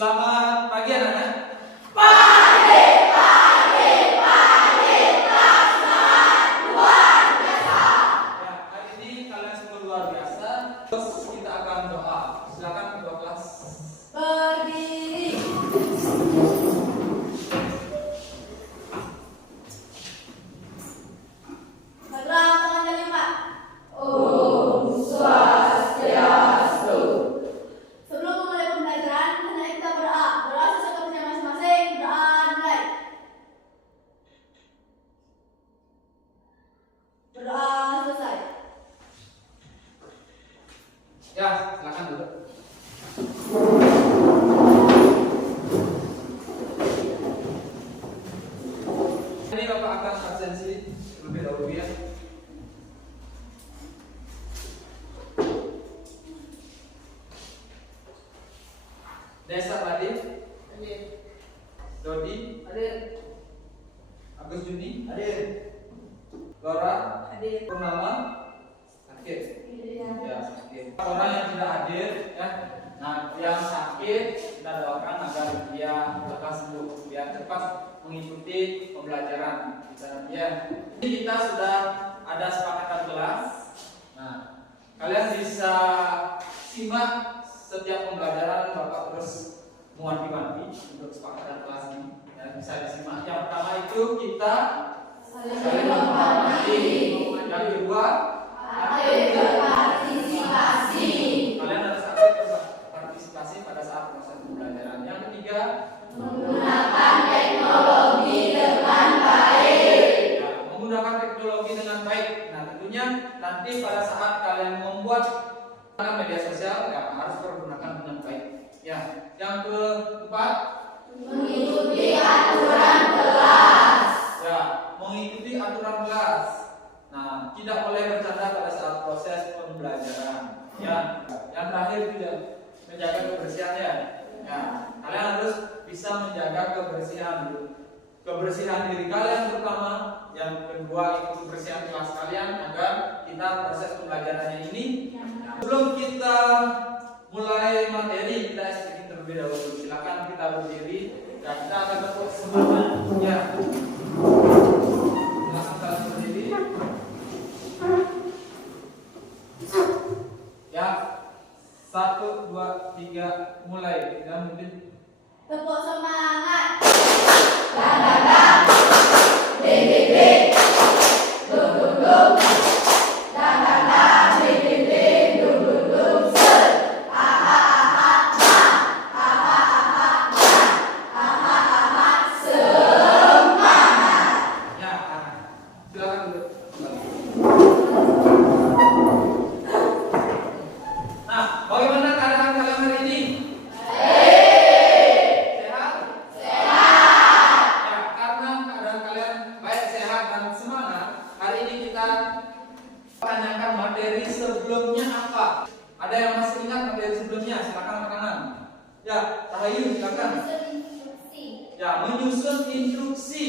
Selamat pagi anak-anak. Pagi, kelas semangat luar biasa. Ya, hari ini kalian semua luar biasa. Terus kita akan doa. Silakan ketua kelas. Berdiri. Gerak tangan dari Pak. Om Swastiastu. Sebelum memulai pembelajaran, hendaknya kita berdoa. Berdoa sesuai kepercayaan masing-masing. Berdoa mulai. Berdoa selesai. Ya, silakan duduk. Ini Bapak akan absensi terlebih dahulu ya. Desa Radif, Dodi, Agus Juni, Laura, Purnama, sakit. Ya, sakit. Orang yang tidak hadir, ya. Nah, yang sakit kita doakan agar dia lekas sembuh, biar cepat mengikuti pembelajaran kita. Ya, ini kita sudah ada sepakatan kelas. Nah, kalian bisa simak setiap pembelajaran Bapak terus muati-muati untuk kesepakatan kelas ini. Ya, bisa disimak. Yang pertama itu kita saling menghormati. Yang kedua, Aktif berpartisipasi. kalian harus aktif berpartisipasi pada saat proses pembelajaran. Yang ketiga, Menggunakan teknologi dengan baik. ya, menggunakan teknologi dengan baik. Nah, tentunya nanti pada saat kalian membuat media sosial, ya harus pergunakan dengan baik. Ya, yang keempat, Mengikuti aturan kelas. ya, mengikuti aturan kelas. Nah, tidak boleh bercanda pada saat proses pembelajaran. Ya, yang terakhir juga menjaga kebersihan ya. Ya, kalian harus bisa menjaga kebersihan diri kalian terutama. Yang kedua itu kebersihan kelas kalian agar kita proses pembelajarannya ini. Sebelum kita mulai materi, kita sedikit terlebih dahulu. Silakan kita berdiri dan kita akan tepuk semangat. Ya. Silakan kalian berdiri. Ya. 1, 2, 3, mulai. Dan mungkin Tepuk semangat. Dan ding ding ding. Dung dung dung. Dan ding ding ding. Dung dung dung. Set. Aha aha ha. Aha aha ha. Aha aha semangat. ya, silakan duduk. Nah, bagaimana keadaan kalian hari ini? Sehat? Ya, karena keadaan kalian baik, sehat, dan semangat, hari ini kita tanyakan materi sebelumnya apa? Ada yang masih ingat materi sebelumnya? Silakan angkat tangan. Ya, Rahayu, silakan. Ya, menyusun instruksi.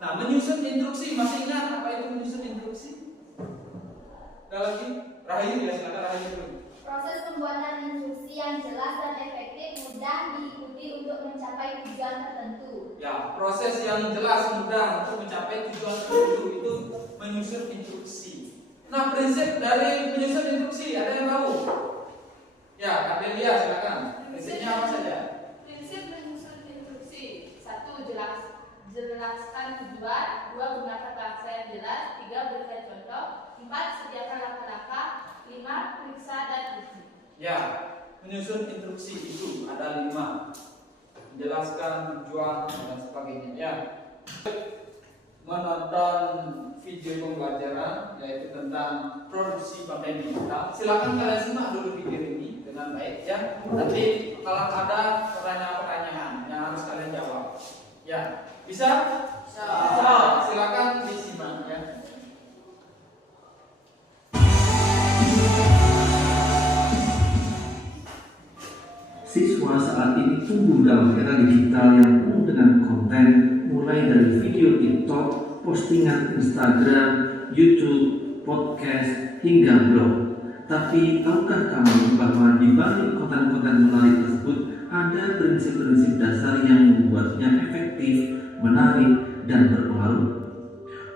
Nah, menyusun instruksi, masih ingat apa itu menyusun instruksi? Ada lagi? Rahayu, ya silakan Rahayu dulu. Proses pembuatan instruksi yang jelas dan efektif mudah diikuti untuk mencapai tujuan tertentu. Ya, proses yang jelas mudah untuk mencapai tujuan tertentu itu menyusun instruksi. Nah, prinsip dari menyusun instruksi ada yang tahu? Ya, Kak Delia silakan. Prinsipnya apa saja? Prinsip menyusun instruksi: 1. Jelaskan tujuan. 2. Gunakan bahasa yang jelas. 3. Berikan contoh. 4. Sediakan langkah-langkah. 5. Periksa dan uji. Ya, menyusun instruksi itu ada 5. Menjelaskan tujuan dan sebagainya. Ya, menonton video pembelajaran yaitu tentang produksi konten digital. Silakan kalian simak dulu video ini dengan baik ya. Nanti kalau ada pertanyaan-pertanyaan yang harus kalian jawab. Ya, bisa? Bisa. Silakan disimak ya. Siswa saat ini tumbuh dalam era digital yang penuh dengan konten, mulai dari video TikTok, postingan Instagram, YouTube, podcast, hingga blog. Tapi tahukah kamu bahwa di balik konten-konten menarik tersebut ada prinsip-prinsip dasar yang membuatnya efektif, menarik, dan berpengaruh.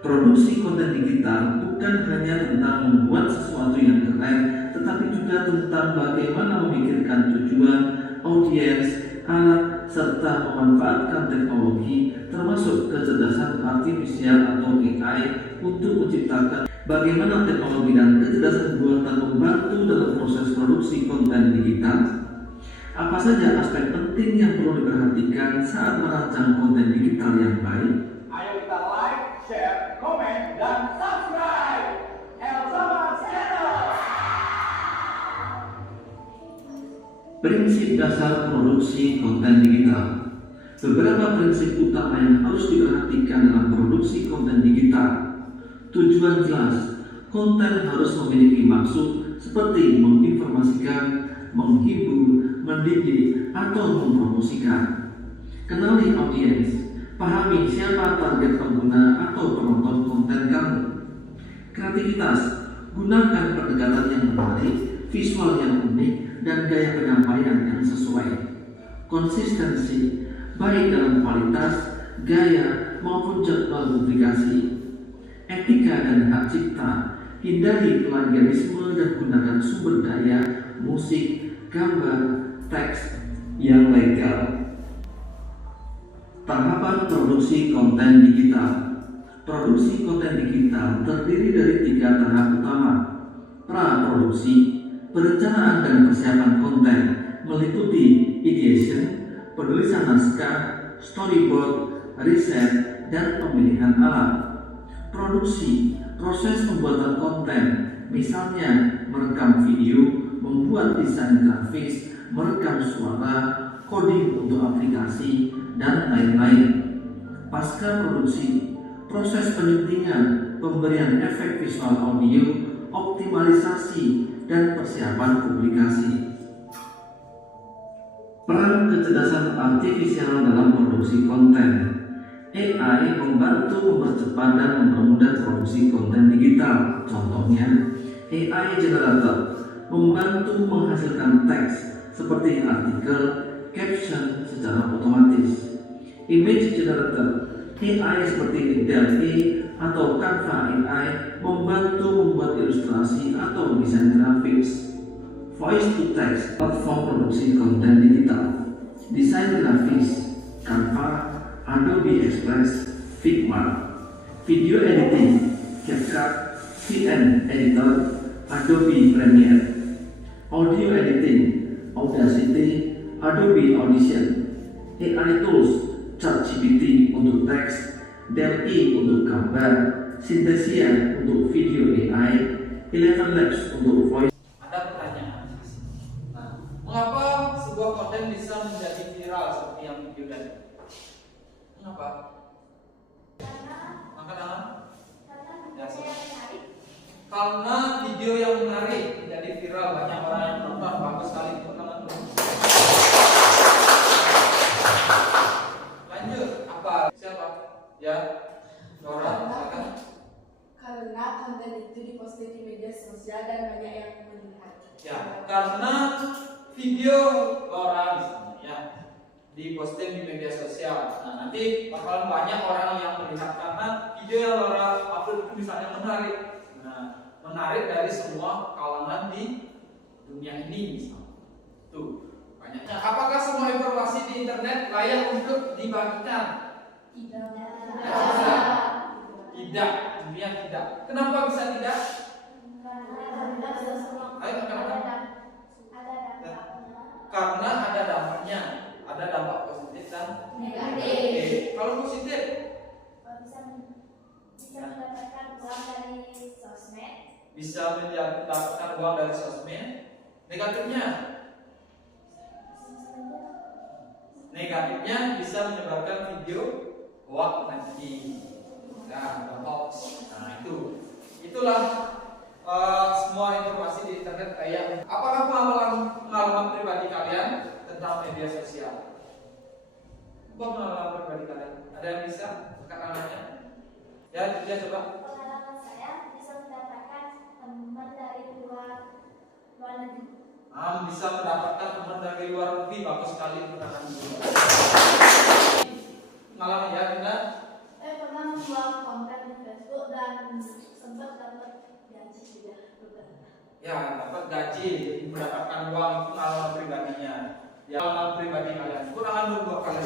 Produksi konten digital bukan hanya tentang membuat sesuatu yang keren, tetapi juga tentang bagaimana memikirkan tujuan, audiens, alat, serta memanfaatkan teknologi termasuk kecerdasan artifisial atau AI untuk menciptakan bagaimana teknologi dan kecerdasan buatan membantu dalam proses produksi konten digital. Apa saja aspek penting yang perlu diperhatikan saat merancang konten digital yang baik? Ayo kita like, share, komen, dan subscribe Elsa Channel. Prinsip dasar produksi konten digital. Beberapa prinsip utama yang harus diperhatikan dalam produksi konten digital. Tujuan jelas, konten harus memiliki maksud seperti menginformasikan, menghibur, mendidik, atau mempromosikan. Kenali audiens, pahami siapa target pengguna atau penonton konten kamu. Kreativitas, gunakan pendekatan yang menarik, visual yang unik, dan gaya penyampaian yang sesuai. Konsistensi, baik dalam kualitas, gaya, maupun jadwal publikasi. Etika dan hak cipta, hindari plagiarisme dan gunakan sumber daya, musik, gambar, teks yang legal. Tahapan produksi konten digital. Produksi konten digital terdiri dari 3 tahap utama. Pra-produksi, perencanaan dan persiapan konten meliputi ideation, penulisan naskah, storyboard, riset, dan pemilihan alat. Produksi, proses pembuatan konten, misalnya merekam video, membuat desain grafis, merekam suara, coding untuk aplikasi, dan lain-lain. Pasca produksi, proses penyuntingan, pemberian efek visual audio, optimalisasi, dan persiapan publikasi. Peran kecerdasan artifisial dalam produksi konten. AI membantu mempercepat dan mempermudah produksi konten digital. Contohnya, AI generator membantu menghasilkan teks seperti artikel, caption secara otomatis. Image generator, AI seperti DALL-E atau Canva AI membantu membuat ilustrasi atau desain grafis. Voice to text, platform produksi konten digital. Desain grafis, Canva, Adobe Express, Figma. Video editing, CapCut, VN Editor, Adobe Premiere. Audio editing, Audacity, Adobe Audition. AI tools, ChatGPT untuk teks, DALL-E untuk gambar, Synthesia untuk video AI, Eleven Labs untuk voice. Ada pertanyaan. Nah, mengapa sebuah konten bisa menjadi viral seperti yang video tadi? Mengapa? Angkat tangan. Ya, karena video yang menarik jadi viral, banyak orang yang nonton, bagus sekali, teman-teman. Lanjut, apa? Siapa? Ya, Nora, silakan. Karena konten itu diposting di media sosial dan banyak yang melihat. Ya, karena video Laura misalnya ya diposting di media sosial. Nah, nanti bakalan banyak orang yang melihat karena video yang Laura upload itu misalnya menarik. Nah, menarik dari semua kalangan di dunia ini misalnya. Tuh, banyaknya. Apakah semua informasi di internet layak untuk dibagikan? Tidak, dunia tidak. Kenapa bisa tidak? Ayo, kenapa? Karena ada dampaknya, ada dampak positif dan negatif. Kalau positif, bisa mendapatkan uang dari sosmed. Negatifnya, bisa menyebarkan video hoax nanti, hoax. Nah itulah semua informasi di internet kayak. Apakah pengalaman pribadi kalian tentang media sosial? Apa pengalaman pribadi kalian? Ada yang bisa angkat tangannya? Ya coba. Pengalaman saya bisa mendapatkan teman dari luar negeri. bisa mendapatkan teman dari luar negeri, bagus sekali rekan guru. Pengalaman ya, Dinda? Pernah membuat konten di Facebook dan sempat dapat gaji juga beberapa. Ya, dapat gaji, mendapatkan uang, itu pengalaman pribadinya. Ya, pengalaman pribadi kalian. Kurangan dulu buat kalian.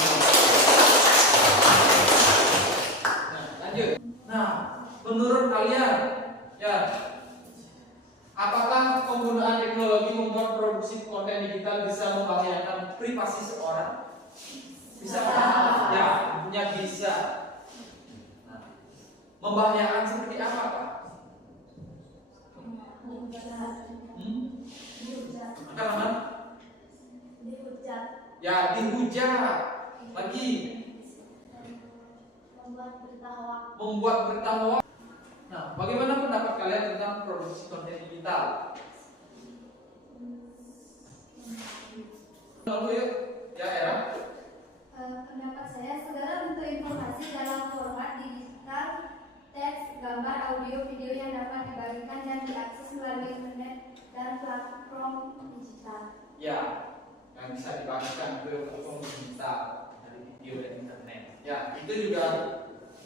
Nah, lanjut. Nah, menurut kalian, ya, apakah penggunaan teknologi membuat produksi konten digital bisa membahayakan privasi seorang? Bisa? Ya, tentunya bisa. Nah, membahayakan seperti apa, Pak? Apa? Dihujat. Ya, dihujat. Lagi membuat berita hoax. Nah, bagaimana pendapat kalian tentang produksi konten digital? Lalu yuk, ya Era. Pendapat saya, segala bentuk informasi dalam format digital, teks, gambar, audio, video yang dapat dibagikan dan diakses melalui internet dan platform digital. Ya, yang bisa dibagikan ke platform digital dari video dan internet. Ya, itu juga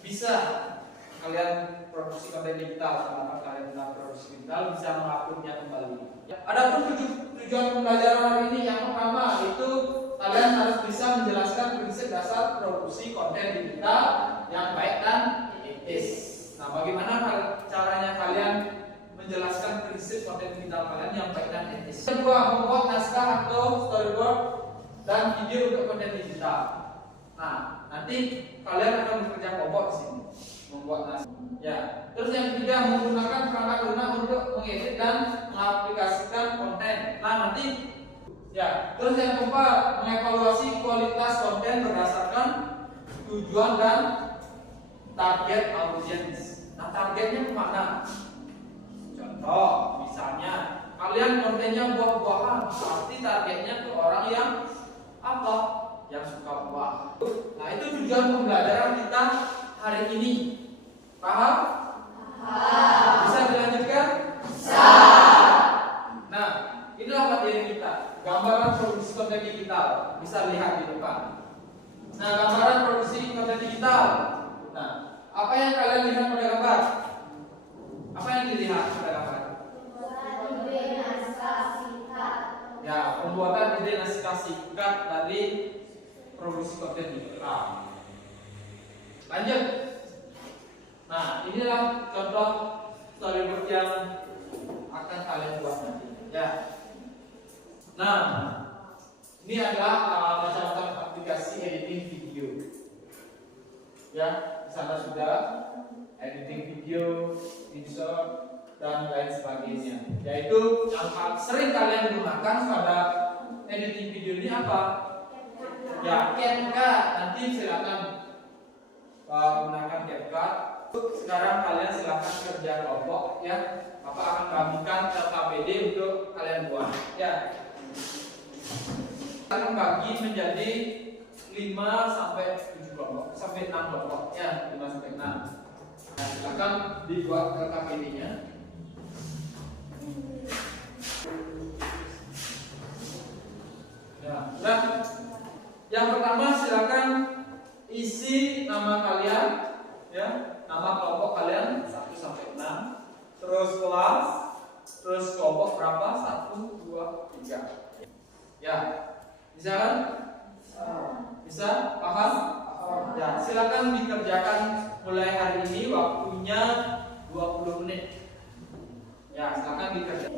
bisa kalian produksi konten digital. Pendapat kalian tentang produksi digital bisa menguploadnya kembali. Ya, adapun tujuan pembelajaran hari ini yang pertama itu kalian harus bisa menjelaskan prinsip dasar produksi konten digital yang baik dan etis. Nah, bagaimana caranya kalian menjelaskan prinsip konten digital kalian yang baik dan etis? Kedua, membuat naskah atau storyboard dan video untuk konten digital. Nah, nanti kalian akan bekerja kelompok di sini membuat naskah. Ya, terus yang ketiga, menggunakan perangkat lunak untuk mengedit dan mengaplikasikan konten. Nah, nanti ya, terus yang keempat, mengevaluasi kualitas konten berdasarkan tujuan dan target audiens. Nah, targetnya kemana? Contoh, misalnya kalian kontennya buah-buahan, pasti targetnya ke orang yang apa? Yang suka buah. Nah, itu tujuan pembelajaran kita hari ini. Paham? Bisa dilanjutkan? Bisa. Nah, inilah materi kita. Gambaran produksi konten digital, bisa lihat di depan. Nah, gambaran produksi konten digital. Nah, apa yang kalian lihat pada gambar? Apa yang dilihat pada gambar? Ya, pembuatan ide naskah singkat dari produksi konten digital. Lanjut. Nah, inilah contoh storyboard yang akan kalian buat nanti. Ya. Nah, ini adalah macam-macam aplikasi editing video. Ya, di sana sudah editing video, insert, dan lain sebagainya. Yaitu yang sering kalian gunakan pada editing video ini apa? Ya, CapCut. Nanti silakan gunakan CapCut. Sekarang kalian silakan kerja kelompok ya. Bapak akan bagikan KPD untuk kalian buat. Ya. Kita membagi menjadi 5 sampai 7 kelompok, sampai 6 kelompok ya, 5 sampai 6. Nah, silakan dibuat KPD-nya. Ya, nah, yang pertama silakan isi nama kalian ya, nama kelompok kalian 1 sampai 6. Terus kelas, terus kelompok berapa? 1, 2, 3. Ya, bisa kan? Bisa? Paham? Ya, silakan dikerjakan mulai hari ini, waktunya 20 menit. Ya, silakan dikerjakan.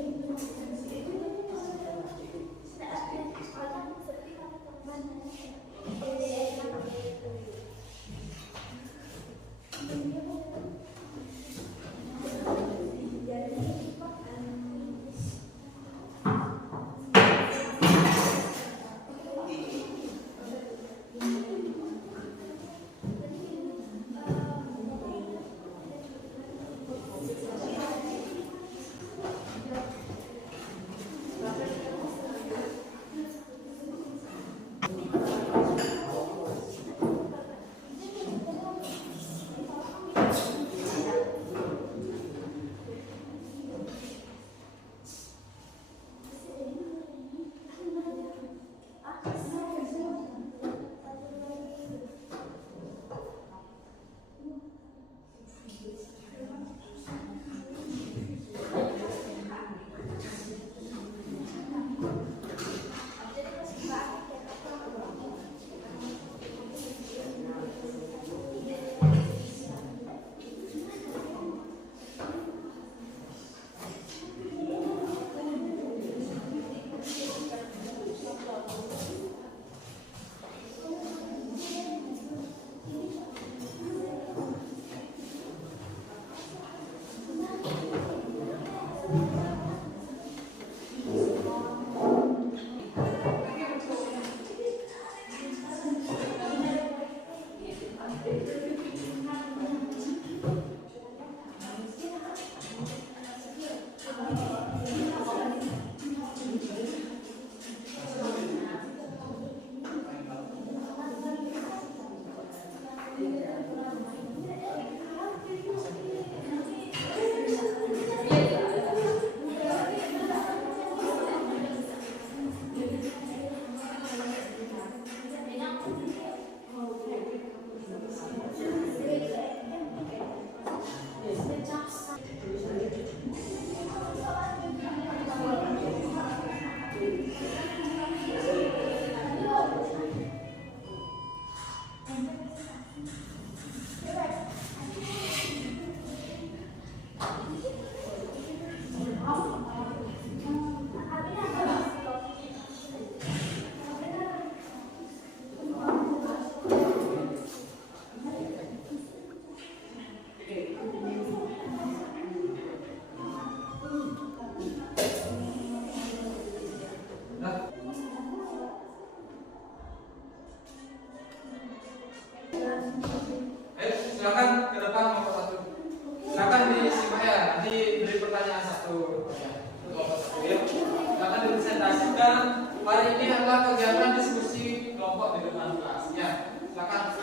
hari ini adalah kegiatan diskusi kelompok di depan kelas. Ya, silakan.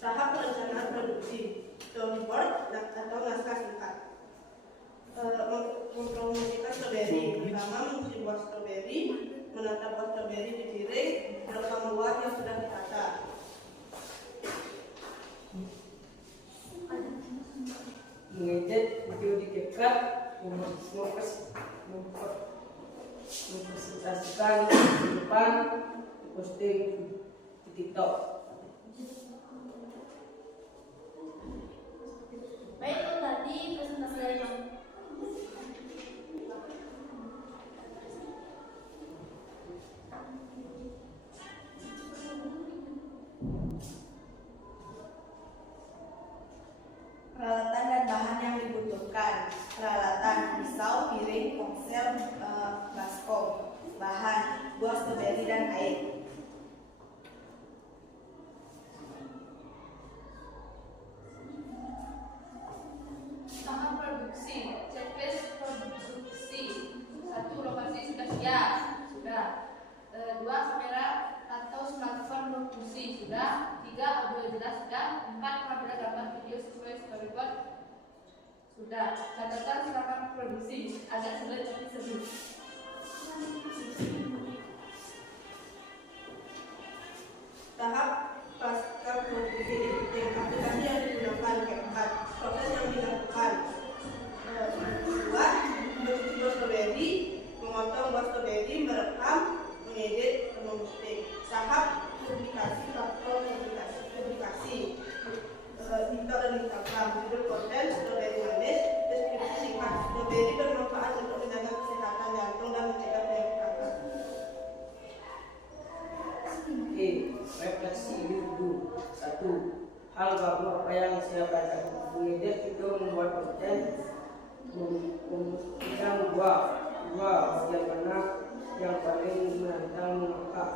Tahap perencanaan produksi, storyboard atau naskah singkat. Mempromosikan strawberry, pertama mesti buat strawberry, menata buah strawberry di piring, merekam buah yang sudah ditata. Mengedit video di CapCut, mempresentasikan di depan, posting di TikTok. Baik, itu tadi presentasi dari kamu. Peralatan dan bahan yang dibutuhkan. Peralatan pisau, piring, ponsel, baskom. Bahan buah strawberry dan air. Tahap produksi, checklist produksi. 1. Lokasi sudah siap, sudah. 2. Kamera atau smartphone produksi, sudah. 3. Audio jelas, sudah. 4. Kamera gambar video sesuai storyboard, sudah. Catatan silakan produksi, agak sulit tapi seru. Tahap pasca produksi editing. Aplikasi yang digunakan CapCut. Proses yang dilakukan. Buat mencuci buah strawberry, memotong buah strawberry, merekam, mengedit, memusting. Tahap publikasi, platform publikasi. TikTok dan Instagram. Judul konten strawberry manis, deskripsi singkat. Strawberry bermanfaat untuk menjaga kesehatan jantung dan mencegah penyakit kanker. Refleksi review. 1. Hal baru apa yang saya pelajari. Mengedit video, membuat konten, memutuskan dua bagian mana yang paling menantang mengakak.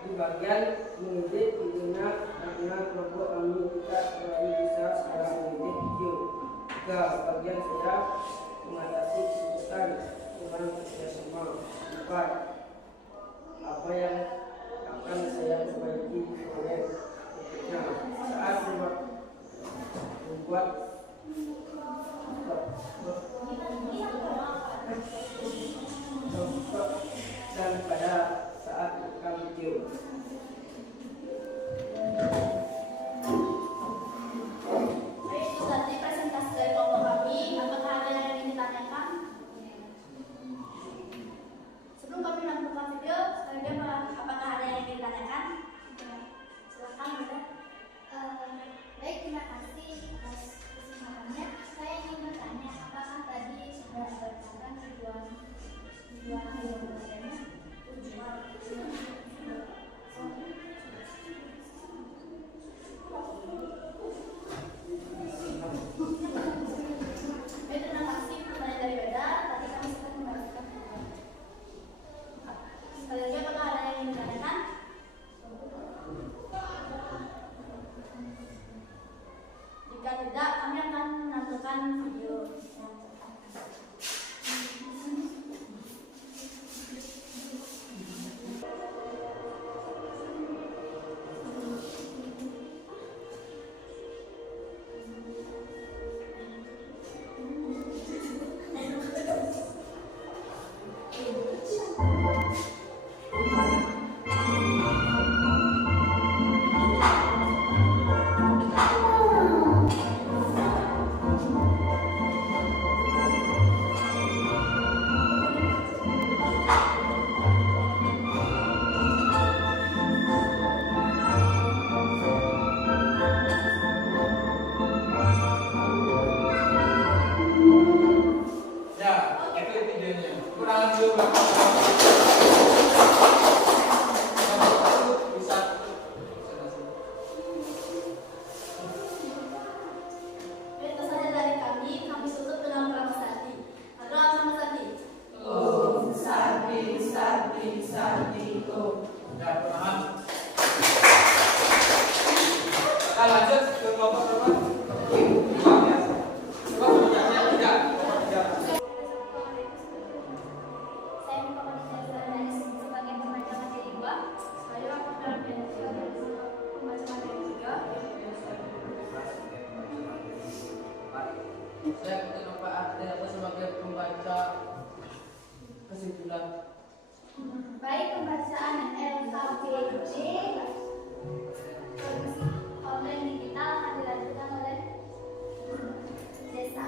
Di bagian mengedit videonya karena kelompok kami tidak selalu bisa secara mengedit video. 3. Bagian saya mengatasi kesulitan dengan kerjasama. 4. Apa yang akan saya perbaiki proyek berikutnya saat membuat dan pada saat merekam video. Baik, itu tadi presentasi dari kelompok kami. Apakah ada yang ingin ditanyakan? Sebelum kami melanjutkan video, apakah ada yang ingin ditanyakan? Silakan, Bunda. Baik, terima kasih atas kesempatannya. Saya ingin bertanya, apakah tadi sudah berkaitan tujuan pembelajarannya? Baik, terima kasih pertanyaan dari Bunda. Tadi kami sudah membahaskan. Sekali lagi, apakah ada yang ingin ditanyakan? Jika tidak, kami akan menampilkan video. Saya kenapa aku sebagai pembaca kesimpulan. Baik, pembacaan LKPD konten digital akan dilanjutkan oleh Desa.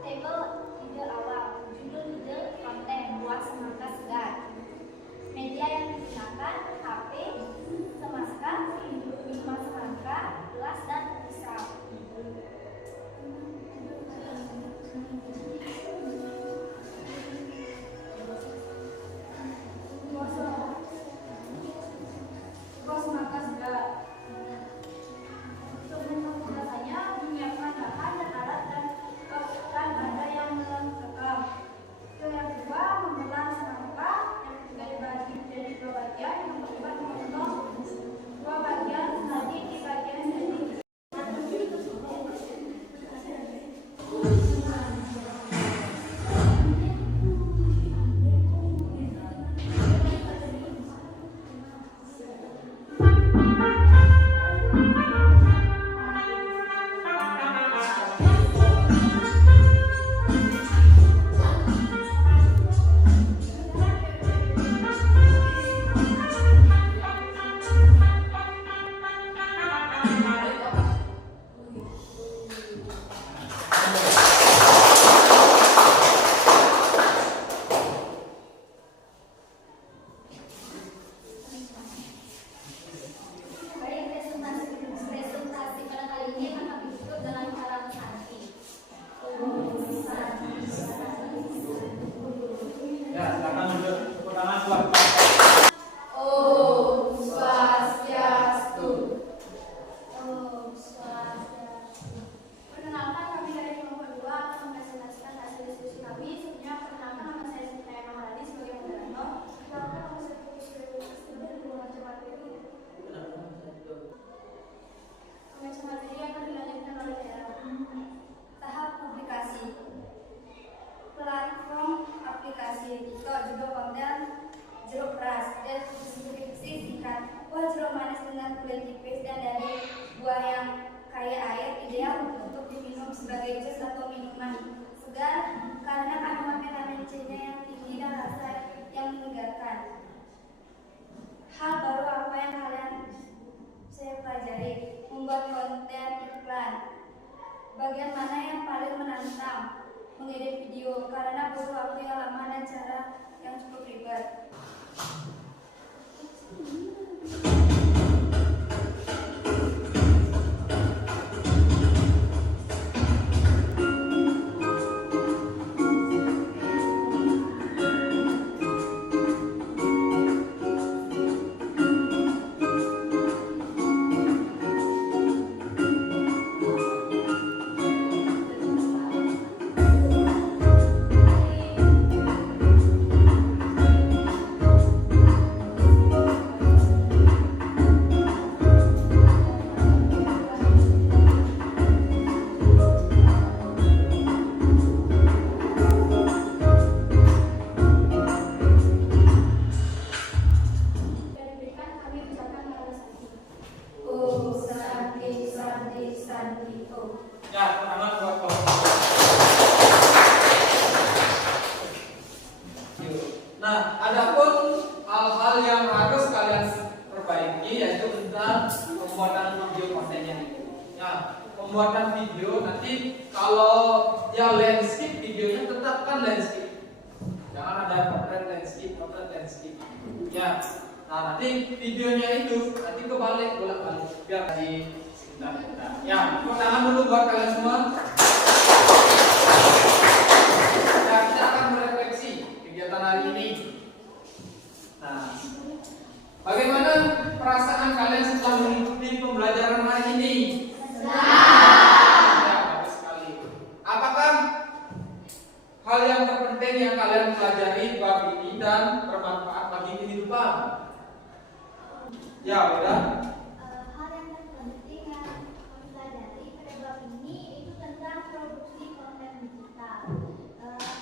Table ide awal, judul ide, konten, luas, maka segar. Media yang digunakan, HP, semaska, minuman semangka, gelas, dan pisau. Luas, maka segar. Sebelum pembuatannya, menyiapkan bahan dan alat dan pastikan ada yang lengkap. Yang kedua, membelah semangka. Yang ketiga, dibagi menjadi 2 bagian. Yang keempat, memotong 2 bagian tadi di bagian jadi. Baik, presentasi pada kali ini akan kami tutup dengan cara bersanti. Ya, silakan duduk. Tepuk tangan buat Om Swastiastu. Om Swastiastu. Perkenalkan, kami dari kelompok 2 akan mempresentasikan hasil diskusi kami. Sebelumnya, perkenalkan nama saya Sinta Maharani sebagai moderator. Perkenalkan nama saya Putri Sri dari Pengajar Materi. Pengajar materi akan dilanjutkan oleh tahap publikasi. Platform aplikasi TikTok juga konten jeruk keras dan deskripsi singkat. Buah jeruk manis dengan kulit tipis dan dari buah yang kaya air ideal untuk diminum sebagai jus atau minuman segar karena kandungan vitamin C-nya yang tinggi dan rasa yang menyegarkan. Hal baru apa yang kalian saya pelajari? Membuat konten iklan. Bagian mana yang paling menantang? Mengedit video karena butuh waktu yang lama dan cara yang cukup ribet. Ya, tangan buat kelompok. Nah, adapun hal-hal yang harus kalian perbaiki yaitu tentang pembuatan video kontennya itu. Ya, pembuatan video nanti kalau yang landscape videonya tetapkan landscape. Jangan ada potret landscape. Ya, nah nanti videonya itu nanti kebalik bolak-balik biar di sekitar. Ya, tepuk tangan dulu buat kalian semua. Ya, kita akan merefleksi kegiatan hari ini. Bagaimana perasaan kalian setelah mengikuti pembelajaran hari ini? Ya, bagus sekali. Apakah hal yang terpenting yang kalian pelajari bab ini dan bermanfaat bagi kehidupan? Ya, udah. Hal yang terpenting yang kami pelajari pada bab ini itu tentang produksi konten digital.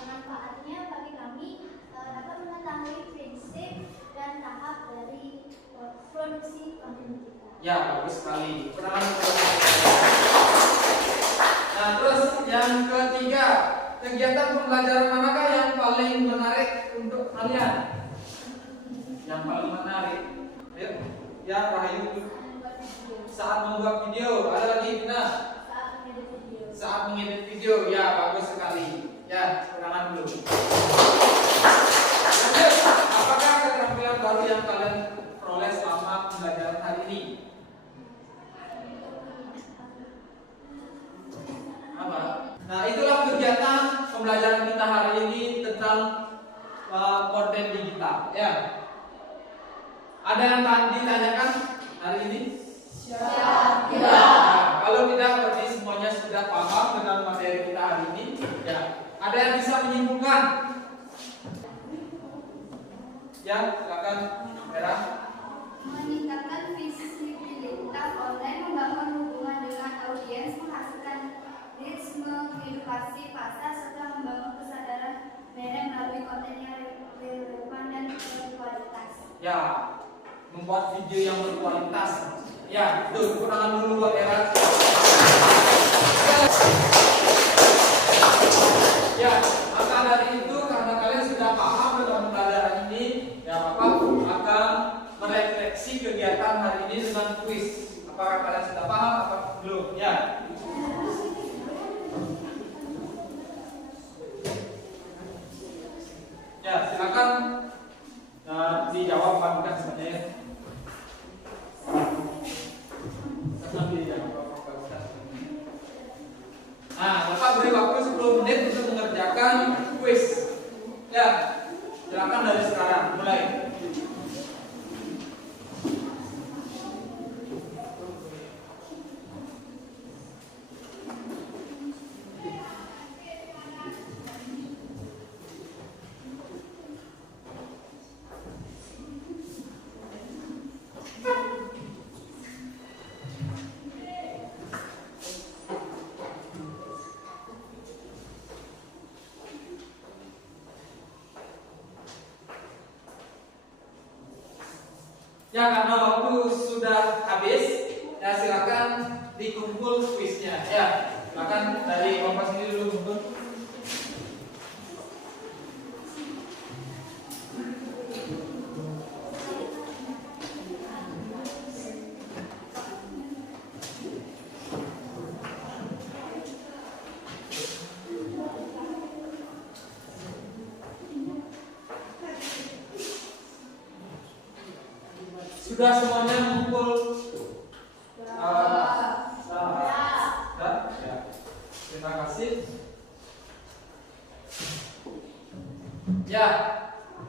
Manfaatnya bagi kami dapat mengetahui prinsip dan tahap dari produksi konten digital. Ya, bagus sekali. Nah, terus yang ketiga, kegiatan pembelajaran manakah yang paling menarik untuk kalian? Yang paling menarik? Ayo, ya Rahayu. Saat membuat video. Ada lagi, Bina? Saat mengedit video. Ya, bagus sekali. Ya, tangan dulu. Lanjut, apakah keterampilan baru yang kalian peroleh selama pembelajaran hari ini? Apa? Nah, itulah kegiatan pembelajaran kita hari ini tentang konten digital. Ya. Ada yang ditanyakan hari ini? Ya. Nah, kalau tidak berarti semuanya sudah paham dengan materi kita hari ini. Ya. Ada yang bisa menyimpulkan? Ya, silakan Vera. Meningkatkan visibilitas online, membangun hubungan dengan audiens, menghasilkan reach, mengedukasi pasar, serta membangun kesadaran brand melalui konten yang relevan dan berkualitas. Ya, membuat video yang berkualitas. Ya, betul. Tepuk tangan dulu buat Vera. Ya, maka dari itu karena kalian sudah paham dengan pembelajaran ini, ya Bapak akan merefleksi kegiatan hari ini dengan kuis. Apakah kalian sudah paham atau belum? Ya. Ya, silakan dijawab Pak Bukan sebenarnya. Nah, Bapak beri waktu 10 menit untuk mengerjakan kuis. Ya, silakan dari sekarang mulai. Ya, karena waktu sudah habis, ya silakan dikumpul kuisnya. Ya, silakan dari Bapak sendiri dulu kumpul. Sudah semuanya mengumpul? Ya. Terima kasih. Ya,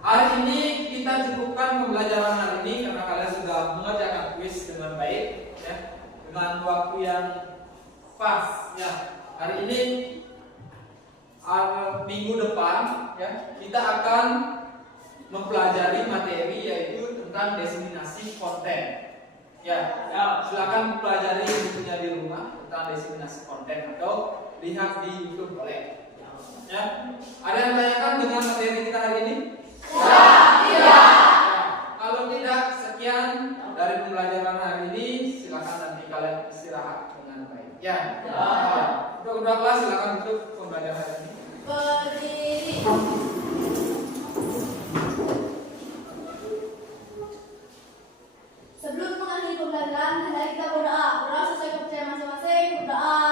hari ini kita cukupkan pembelajaran hari ini karena kalian sudah mengerjakan kuis dengan baik, ya, dengan waktu yang pas. Ya, hari ini minggu depan, ya, kita akan mempelajari materi yaitu tentang diseminasi konten. Ya, silakan pelajari bukunya di rumah tentang diseminasi konten atau lihat di YouTube boleh. Ya, ada yang tanyakan dengan materi kita hari ini? Ya. Kalau tidak, sekian dari pembelajaran hari ini. Silakan nanti kalian istirahat dengan baik. Ya. Untuk kedua kelas silakan tutup pembelajaran hari ini. Berdiri. Sebelum mengakhiri pembelajaran, hendaknya kita berdoa. Berdoa sesuai kepercayaan masing-masing. Berdoa.